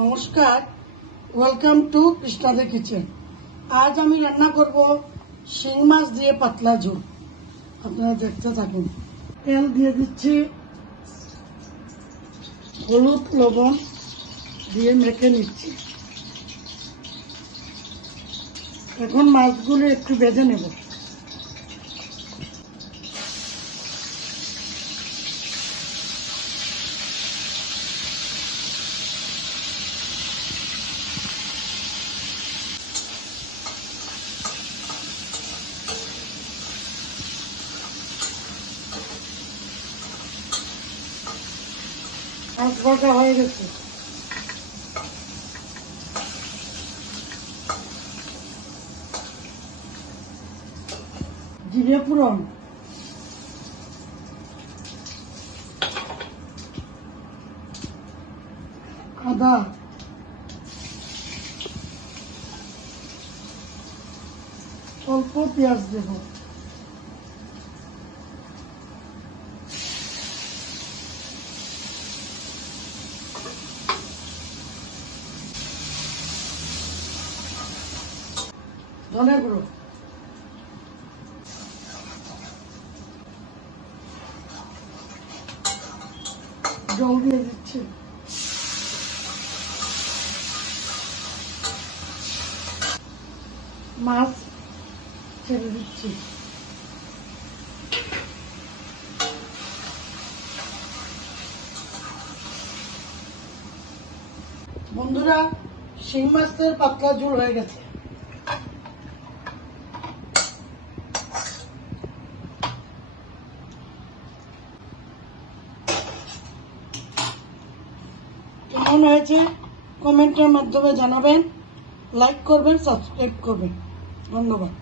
নমস্কার, welcome to কৃষ্ণাদের kitchen. আজ আমি রান্না করব শিং মাছ দিয়ে পাতলা ঝোল। আপনারা দেখতে থাকুন। তেল দিয়ে দিচ্ছি, হলুদ লবণ দিয়ে মেখে নিচ্ছি। এখন মাছগুলো একটু ভেজে নেব। মাছ ভাজা হয়ে গেছে। জিরে ফোড়ন, আদা, অল্প পেঁয়াজ দেব। ধনে গুঁড়ো, জল দিয়ে দিচ্ছি। মাছ ছেড়ে দিচ্ছি। বন্ধুরা, শিং মাছের পাতলা ঝোল হয়ে গেছে। কেমন হয়েছে কমেন্টের মাধ্যমে জানাবেন, লাইক করবেন, সাবস্ক্রাইব করবেন। ধন্যবাদ।